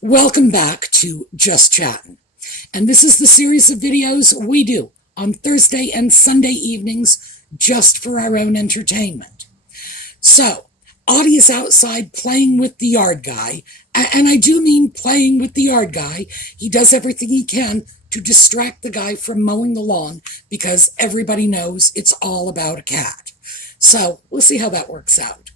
Welcome back to Just Chattin'. And this is the series of videos we do on Thursday and Sunday evenings just for our own entertainment. So, Audie is outside playing with the yard guy, and I do mean playing with the yard guy. He does everything he can to distract the guy from mowing the lawn because everybody knows it's all about a cat. So, we'll see how that works out.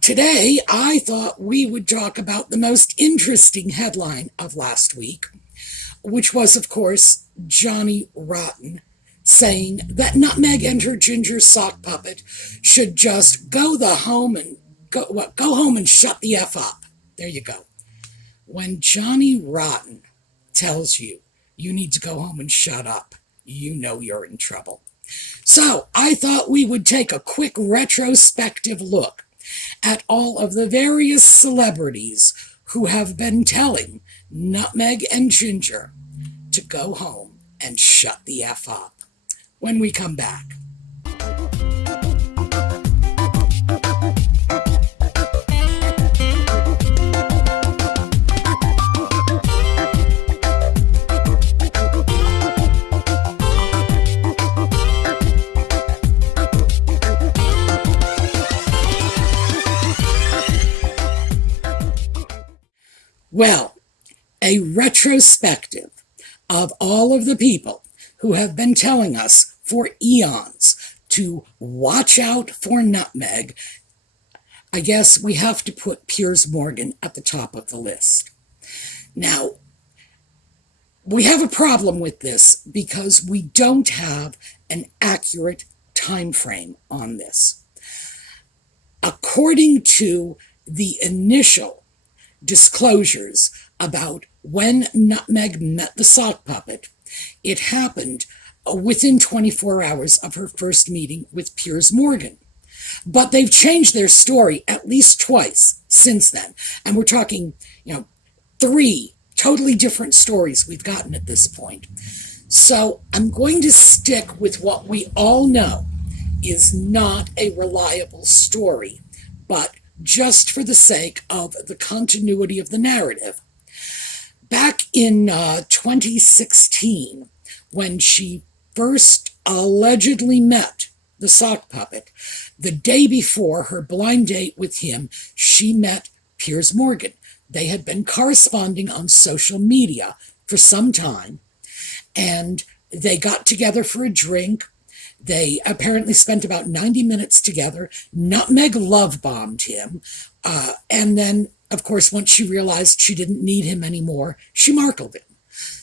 Today, I thought we would talk about the most interesting headline of last week, which was, of course, Johnny Rotten saying that Nutmeg and her ginger sock puppet should just go home and shut the F up. There you go. When Johnny Rotten tells you you need to go home and shut up, you know you're in trouble. So I thought we would take a quick retrospective look at all of the various celebrities who have been telling Nutmeg and Ginger to go home and shut the F up. When we come back. Well, a retrospective of all of the people who have been telling us for eons to watch out for Nutmeg. I guess we have to put Piers Morgan at the top of the list. Now, we have a problem with this because we don't have an accurate time frame on this. According to the initial disclosures about when Nutmeg met the sock puppet, it happened within 24 hours of her first meeting with Piers Morgan. But they've changed their story at least twice since then. And we're talking, 3 totally different stories we've gotten at this point. So I'm going to stick with what we all know is not a reliable story, but just for the sake of the continuity of the narrative. Back in 2016, when she first allegedly met the sock puppet, the day before her blind date with him, she met Piers Morgan. They had been corresponding on social media for some time, and they got together for a drink. They apparently spent about 90 minutes together. Nutmeg love-bombed him, and then, of course, once she realized she didn't need him anymore, she markled him.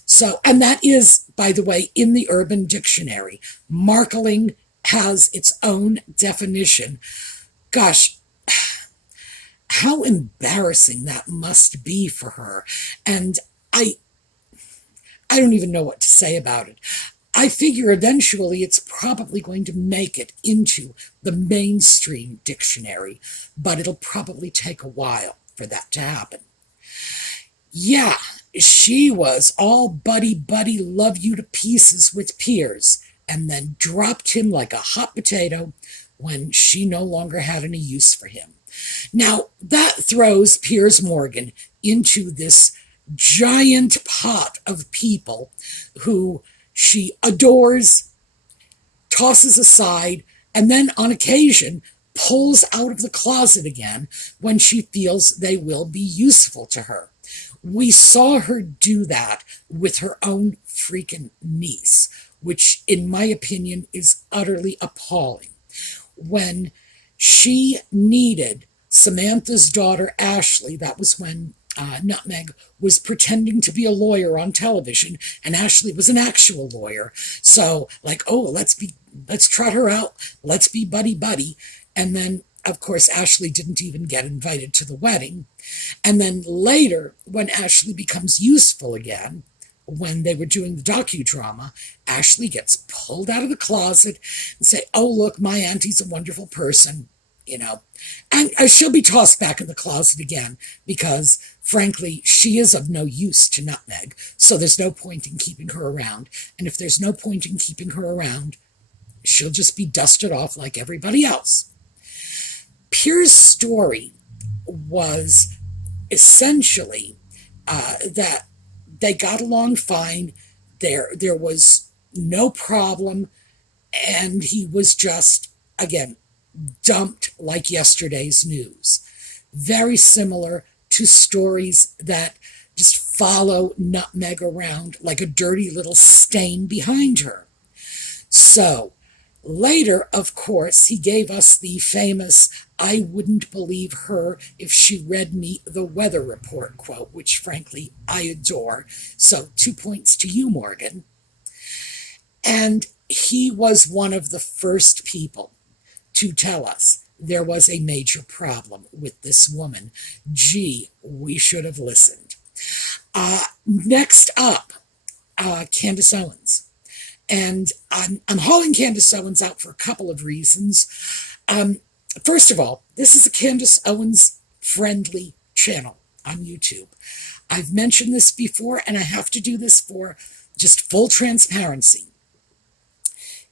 So, and that is, by the way, in the Urban Dictionary. Markling has its own definition. Gosh, how embarrassing that must be for her. And I don't even know what to say about it. I figure eventually it's probably going to make it into the mainstream dictionary, but it'll probably take a while for that to happen. Yeah, she was all buddy-buddy, love you to pieces with Piers, and then dropped him like a hot potato when she no longer had any use for him. Now, that throws Piers Morgan into this giant pot of people who she adores, tosses aside, and then on occasion pulls out of the closet again when she feels they will be useful to her. We saw her do that with her own freaking niece, which in my opinion is utterly appalling. When she needed Samantha's daughter Ashley, that was when Nutmeg was pretending to be a lawyer on television, and Ashley was an actual lawyer. So, let's trot her out, let's be buddy-buddy. And then, of course, Ashley didn't even get invited to the wedding. And then later, when Ashley becomes useful again, when they were doing the docudrama, Ashley gets pulled out of the closet and say, oh, look, my auntie's a wonderful person, And she'll be tossed back in the closet again because, frankly, she is of no use to Nutmeg, so there's no point in keeping her around. And if there's no point in keeping her around, she'll just be dusted off like everybody else. Piers' story was essentially that they got along fine. There was no problem, and he was just, again, dumped like yesterday's news. Very similar to stories that just follow Nutmeg around like a dirty little stain behind her. So later, of course, he gave us the famous "I wouldn't believe her if she read me the weather report" quote, which frankly I adore. So 2 points to you, Morgan. And he was one of the first people to tell us there was a major problem with this woman. Gee, we should have listened. Next up, Candace Owens. And I'm hauling Candace Owens out for a couple of reasons. First of all, this is a Candace Owens friendly channel on YouTube. I've mentioned this before, and I have to do this for just full transparency.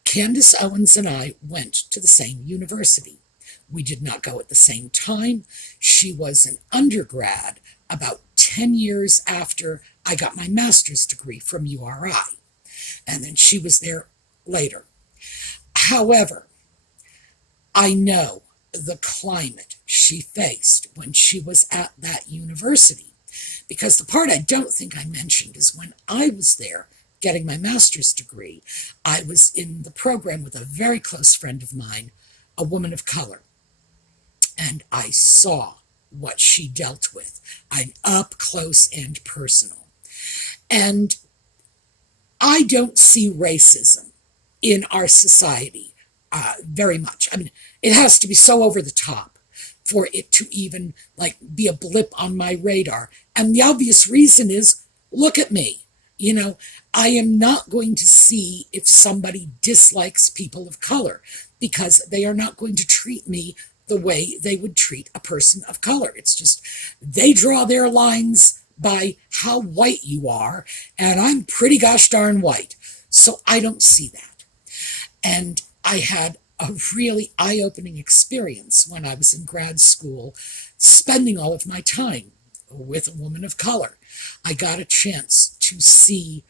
Candace Owens and I went to the same university. We did not go at the same time. She was an undergrad about 10 years after I got my master's degree from URI. And then she was there later. However, I know the climate she faced when she was at that university, because the part I don't think I mentioned is when I was there getting my master's degree, I was in the program with a very close friend of mine, a woman of color, and I saw what she dealt with. I'm up close and personal. And I don't see racism in our society very much. I mean, it has to be so over the top for it to even like be a blip on my radar. And the obvious reason is, look at me. You know, I am not going to see if somebody dislikes people of color, because they are not going to treat me the way they would treat a person of color. It's just, they draw their lines by how white you are, and I'm pretty gosh darn white. So I don't see that. And I had a really eye-opening experience when I was in grad school, spending all of my time with a woman of color. I got a chance to see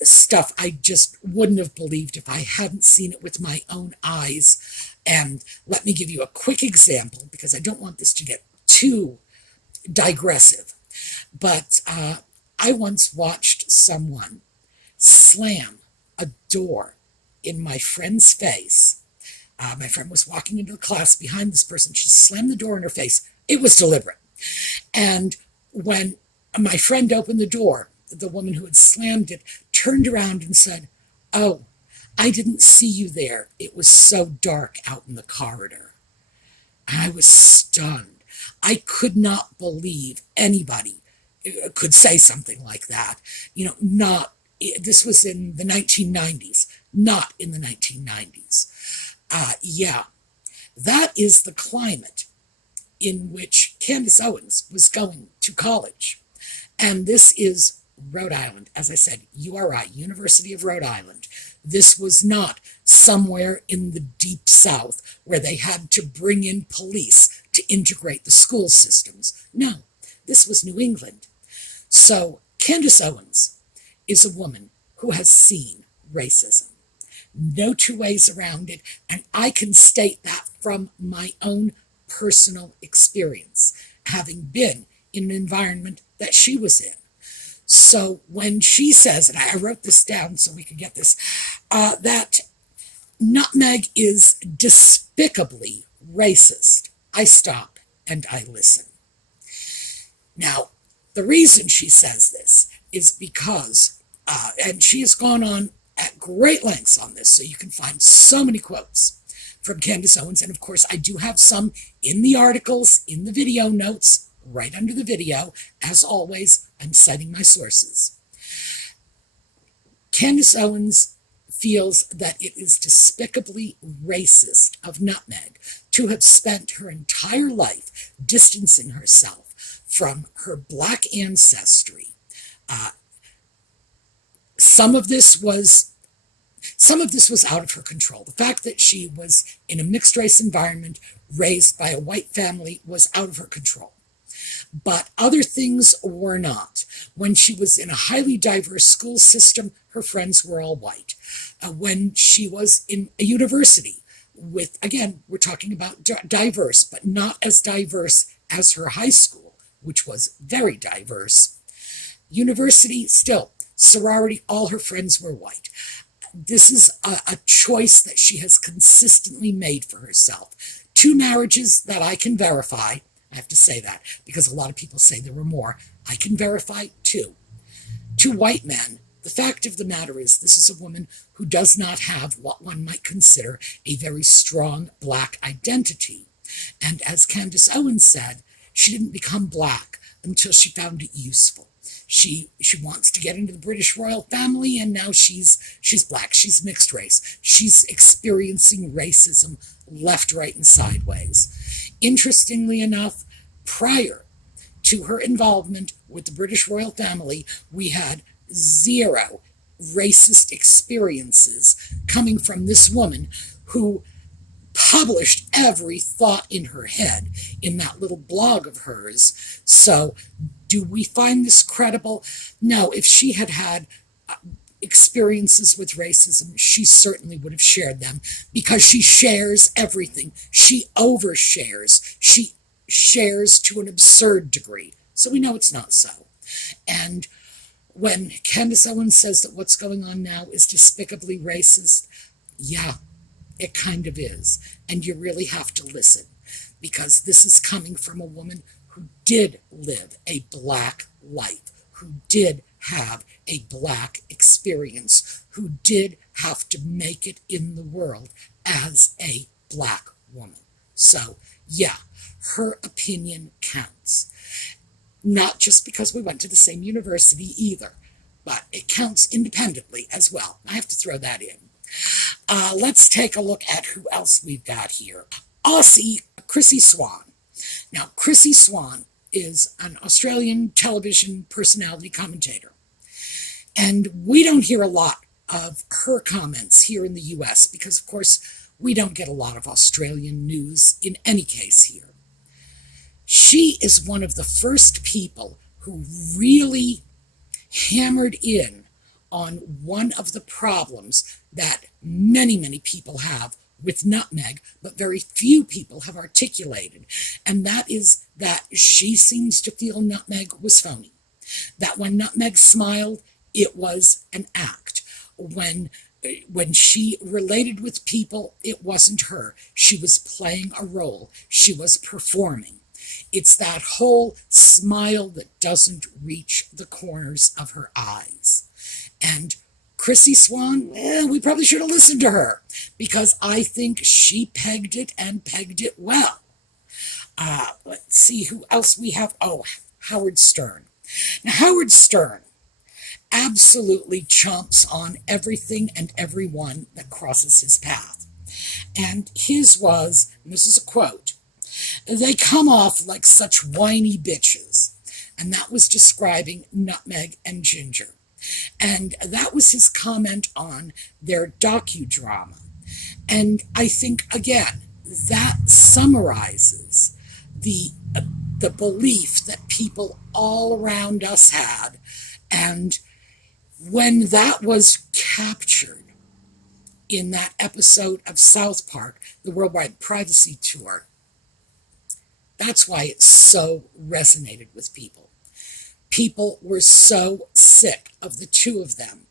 stuff I just wouldn't have believed if I hadn't seen it with my own eyes. And let me give you a quick example, because I don't want this to get too digressive. But I once watched someone slam a door in my friend's face. My friend was walking into the class behind this person. She slammed the door in her face. It was deliberate. And when my friend opened the door, the woman who had slammed it turned around and said, "Oh, I didn't see you there. It was so dark out in the corridor." And I was stunned. I could not believe anybody could say something like that. You know, this was in the 1990s, not in the 1990s. Yeah, that is the climate in which Candace Owens was going to college. And this is Rhode Island, as I said, URI, University of Rhode Island. This was not somewhere in the deep South where they had to bring in police to integrate the school systems. No, this was New England. So Candace Owens is a woman who has seen racism. No two ways around it, and I can state that from my own personal experience, having been in an environment that she was in. So when she says, and I wrote this down so we could get this, that Nutmeg is despicably racist, I stop and I listen. Now, the reason she says this is because, and she has gone on at great lengths on this, so you can find so many quotes from Candace Owens, and of course I do have some in the articles, in the video notes, right under the video. As always, I'm citing my sources. Candace Owens feels that it is despicably racist of Nutmeg to have spent her entire life distancing herself from her Black ancestry. Some of this was out of her control. The fact that she was in a mixed race environment, raised by a white family, was out of her control. but other things were not. When she was in a highly diverse school system, her friends were all white. When she was in a university with, again, we're talking about diverse, but not as diverse as her high school, which was very diverse. University, still, sorority, all her friends were white. This is a choice that she has consistently made for herself. 2 marriages that I can verify. I have to say that because a lot of people say there were more. I can verify 2. 2 white men. The fact of the matter is, this is a woman who does not have what one might consider a very strong black identity. And as Candace Owens said, she didn't become black until she found it useful. She wants to get into the British royal family, and now she's black. She's mixed race. She's experiencing racism left, right, and sideways. Interestingly enough, prior to her involvement with the British royal family, we had 0 racist experiences coming from this woman who published every thought in her head in that little blog of hers. So do we find this credible? No, if she had had experiences with racism, she certainly would have shared them, because she shares everything. She overshares. She shares to an absurd degree. So we know it's not so. And when Candace Owens says that what's going on now is despicably racist, yeah, it kind of is. And you really have to listen, because this is coming from a woman who did live a black life, who did have a black experience, who did have to make it in the world as a black woman. So, yeah, her opinion counts. Not just because we went to the same university either, but it counts independently as well. I have to throw that in. Let's take a look at who else we've got here. Aussie Chrissy Swan. Now, Chrissy Swan is an Australian television personality commentator. And we don't hear a lot of her comments here in the US because, of course, we don't get a lot of Australian news in any case here. She is one of the first people who really hammered in on one of the problems that many, many people have with nutmeg, but very few people have articulated. And that is that she seems to feel nutmeg was phony. That when nutmeg smiled, it was an act. When she related with people, it wasn't her. She was playing a role. She was performing. It's that whole smile that doesn't reach the corners of her eyes. And Chrissy Swan, we probably should have listened to her, because I think she pegged it and pegged it well. Let's see who else we have. Oh, Howard Stern. Now, Howard Stern absolutely chomps on everything and everyone that crosses his path. And his was, and this is a quote, "They come off like such whiny bitches." And that was describing Nutmeg and Ginger. And that was his comment on their docudrama. And I think, again, that summarizes the belief that people all around us had. And when that was captured in that episode of South Park, the Worldwide Privacy Tour, that's why it so resonated with people. People were so sick of the two of them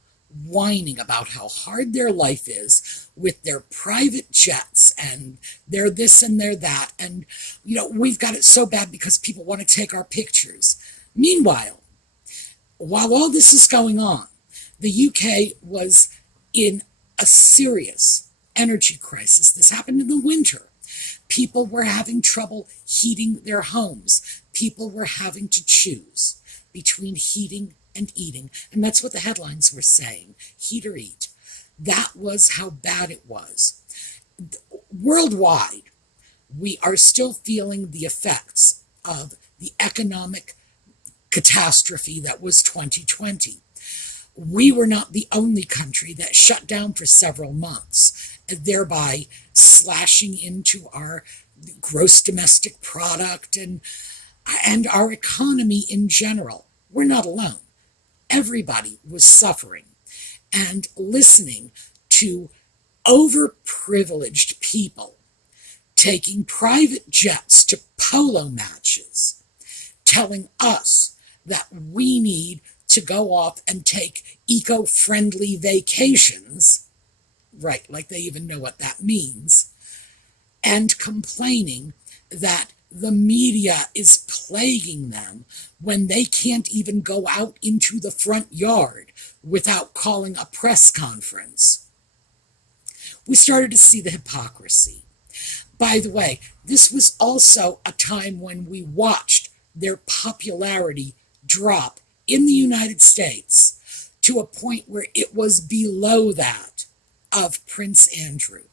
whining about how hard their life is with their private jets and their this and their that. And, we've got it so bad because people want to take our pictures. Meanwhile, while all this is going on, the UK was in a serious energy crisis. This happened in the winter. People were having trouble heating their homes. People were having to choose between heating and eating. And that's what the headlines were saying, heat or eat. That was how bad it was. Worldwide, we are still feeling the effects of the economic catastrophe that was 2020. We were not the only country that shut down for several months, thereby slashing into our gross domestic product. And and our economy in general. We're not alone. Everybody was suffering. And listening to overprivileged people taking private jets to polo matches, telling us that we need to go off and take eco-friendly vacations, right, like they even know what that means, and complaining that the media is plaguing them when they can't even go out into the front yard without calling a press conference. We started to see the hypocrisy. By the way, this was also a time when we watched their popularity drop in the United States to a point where it was below that of Prince Andrew.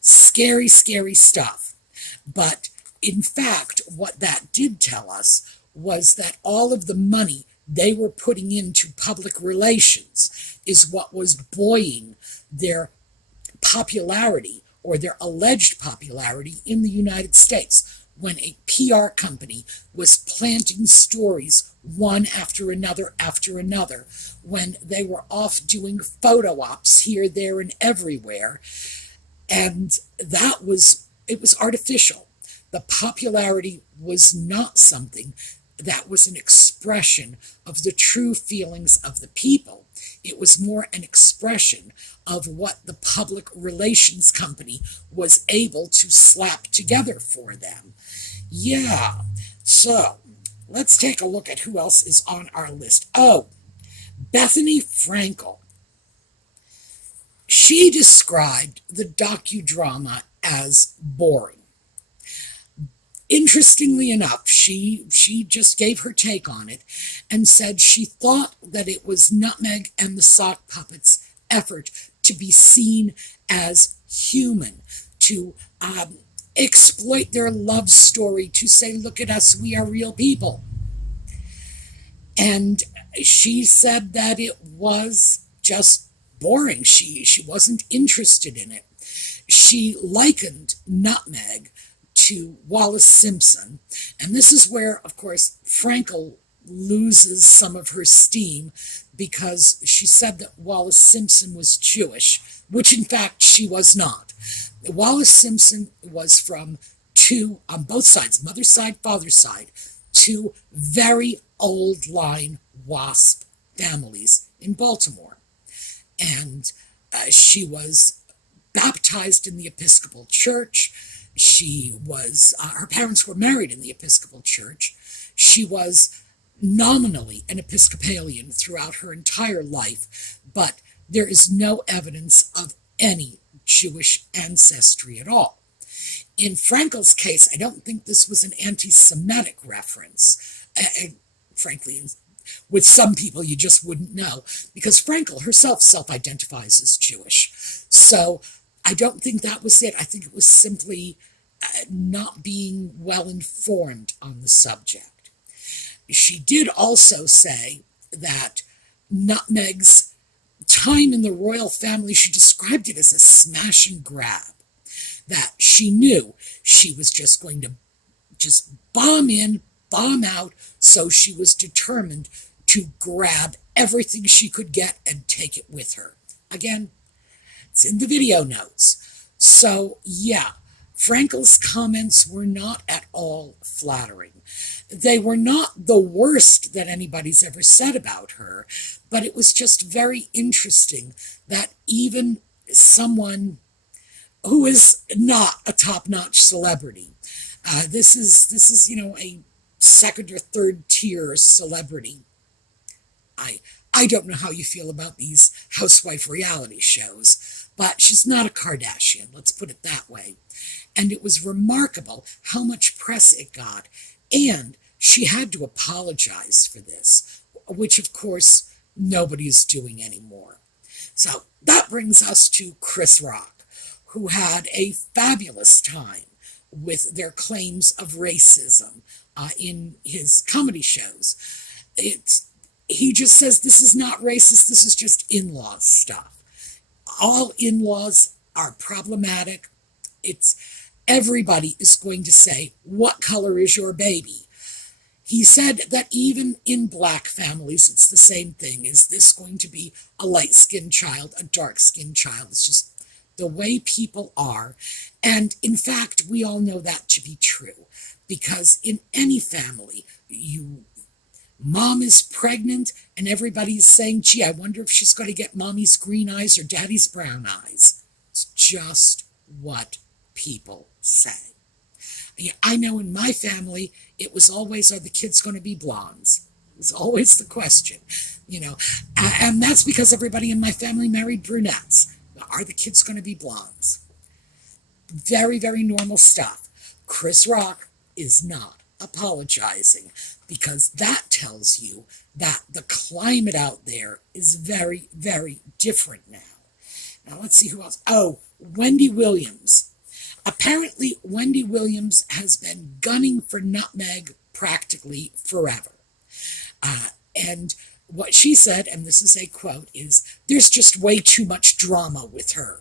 Scary, scary stuff. But in fact, what that did tell us was that all of the money they were putting into public relations is what was buoying their popularity, or their alleged popularity, in the United States, when a PR company was planting stories one after another, when they were off doing photo ops here, there, and everywhere. And it was artificial. The popularity was not something that was an expression of the true feelings of the people. It was more an expression of what the public relations company was able to slap together for them. Yeah, so let's take a look at who else is on our list. Oh, Bethany Frankel. She described the docudrama as boring. Interestingly enough, she just gave her take on it and said she thought that it was Nutmeg and the Sock Puppets' effort to be seen as human, to exploit their love story, to say, look at us, we are real people. And she said that it was just boring. She wasn't interested in it. She likened Nutmeg to Wallis Simpson. And this is where, of course, Frankel loses some of her steam, because she said that Wallis Simpson was Jewish, which in fact she was not. Wallis Simpson was from two, on both sides, mother's side, father's side, two very old line WASP families in Baltimore. And she was baptized in the Episcopal Church. She was, her parents were married in the Episcopal Church. She was nominally an Episcopalian throughout her entire life, but there is no evidence of any Jewish ancestry at all. In Frankel's case, I don't think this was an anti-Semitic reference. Frankly, with some people you just wouldn't know, because Frankel herself self-identifies as Jewish. So I don't think that was it. I think it was simply not being well informed on the subject. She did also say that Nutmeg's time in the royal family, she described it as a smash and grab, that she knew she was just going to just bomb in, bomb out, so she was determined to grab everything she could get and take it with her. Again, it's in the video notes. So, yeah, Frankel's comments were not at all flattering. They were not the worst that anybody's ever said about her, but it was just very interesting that even someone who is not a top-notch celebrity, this is a second or third tier celebrity. I don't know how you feel about these housewife reality shows, but she's not a Kardashian, let's put it that way. And it was remarkable how much press it got, and she had to apologize for this, which of course nobody is doing anymore. So that brings us to Chris Rock, who had a fabulous time with their claims of racism in his comedy shows. He just says this is not racist, this is just in-laws stuff. All in-laws are problematic. everybody is going to say, what color is your baby? He said that even in black families, it's the same thing. Is this going to be a light-skinned child, a dark-skinned child? It's just the way people are. And in fact, we all know that to be true, because in any family, mom is pregnant and everybody's saying, gee, I wonder if she's going to get mommy's green eyes or daddy's brown eyes. It's just what people say. I know in my family, it was always, are the kids going to be blondes? It was always the question, and that's because everybody in my family married brunettes. Are the kids going to be blondes? Very, very normal stuff. Chris Rock is not apologizing, because that tells you that the climate out there is very, very different now. Now, let's see who else. Oh, Wendy Williams. Apparently, Wendy Williams has been gunning for Nutmeg practically forever. And what she said, and this is a quote, is, there's just way too much drama with her.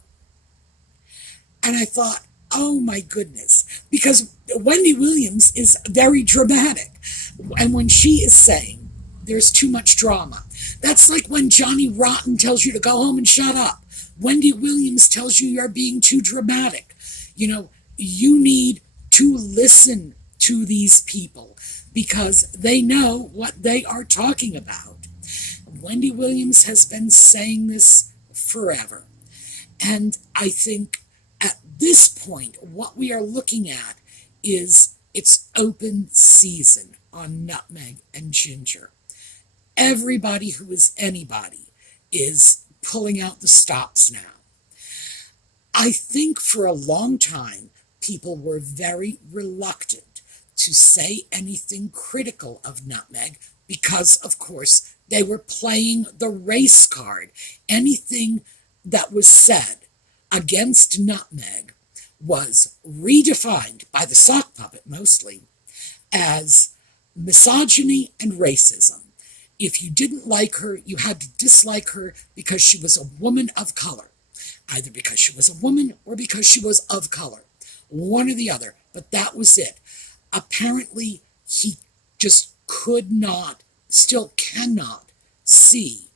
And I thought, oh my goodness, because Wendy Williams is very dramatic. And when she is saying there's too much drama, that's like when Johnny Rotten tells you to go home and shut up. Wendy Williams tells you you're being too dramatic. You need to listen to these people because they know what they are talking about. Wendy Williams has been saying this forever. And I think at this point, what we are looking at is it's open season on nutmeg and ginger. Everybody who is anybody is pulling out the stops now. I think for a long time, people were very reluctant to say anything critical of nutmeg because, of course, they were playing the race card. Anything that was said against nutmeg was redefined by the sock puppet mostly as misogyny and racism. If you didn't like her, you had to dislike her because she was a woman of color. Either because she was a woman or because she was of color. One or the other. But that was it. Apparently, he just could not, still cannot see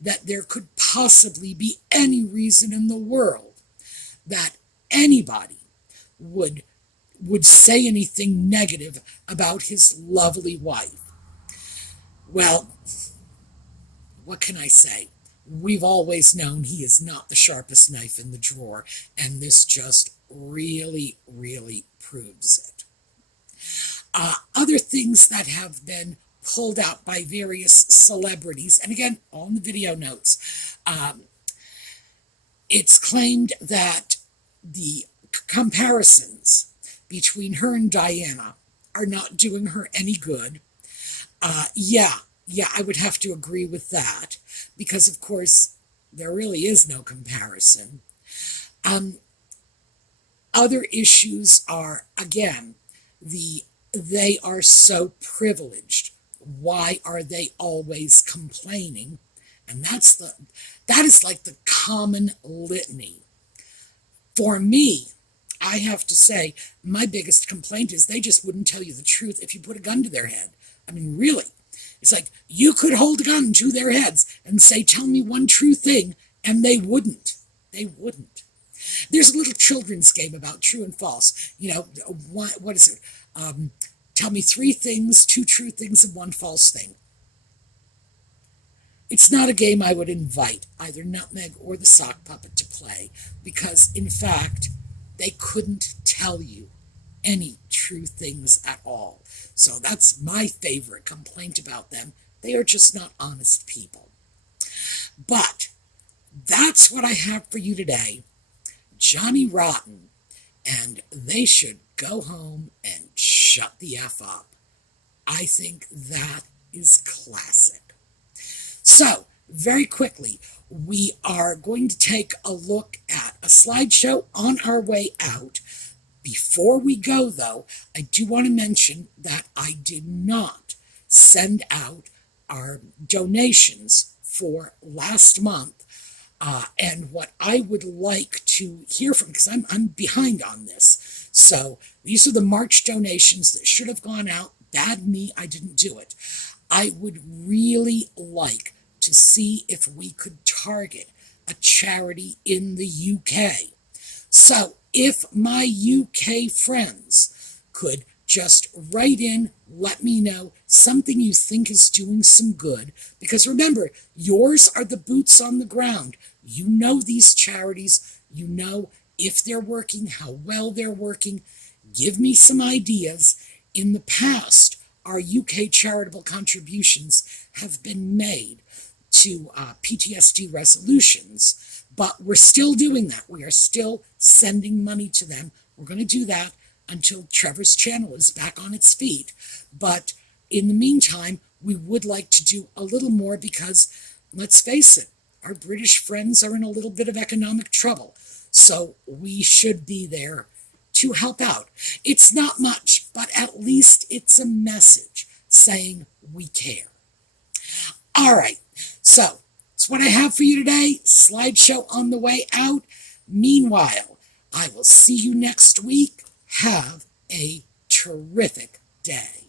that there could possibly be any reason in the world that anybody would say anything negative about his lovely wife. Well, what can I say? We've always known he is not the sharpest knife in the drawer, and this just really, really proves it. Other things that have been pulled out by various celebrities, and again, on the video notes, it's claimed that the comparisons between her and Diana are not doing her any good. Yeah, I would have to agree with that, because of course there really is no comparison. Other issues are, again, they are so privileged. Why are they always complaining? And that is like the common litany. For me, I have to say, my biggest complaint is they just wouldn't tell you the truth if you put a gun to their head. I mean, really. It's like, you could hold a gun to their heads and say, tell me one true thing, and they wouldn't. They wouldn't. There's a little children's game about true and false. What is it? Tell me 3 things, 2 true things, and 1 false thing. It's not a game I would invite either Nutmeg or the sock puppet to play, because, in fact, they couldn't tell you any true things at all. So that's my favorite complaint about them. They are just not honest people. But that's what I have for you today. Johnny Rotten, and they should go home and shut the F up. I think that is classic. So, very quickly, we are going to take a look at a slideshow on our way out. Before we go, though, I do want to mention that I did not send out our donations for last month. And what I would like to hear from, because I'm behind on this. So these are the March donations that should have gone out. Bad me, I didn't do it. I would really like to see if we could target a charity in the UK. So if my UK friends could just write in, let me know something you think is doing some good. Because remember, yours are the boots on the ground. You know these charities. You know if they're working, how well they're working. Give me some ideas. In the past, our UK charitable contributions have been made to PTSD resolutions, but we're still doing that. We are still sending money to them. We're going to do that until Trevor's channel is back on its feet. But in the meantime, we would like to do a little more because, let's face it, our British friends are in a little bit of economic trouble. So we should be there to help out. It's not much, but at least it's a message saying we care. All right, so that's what I have for you today. Slideshow on the way out. Meanwhile, I will see you next week. Have a terrific day.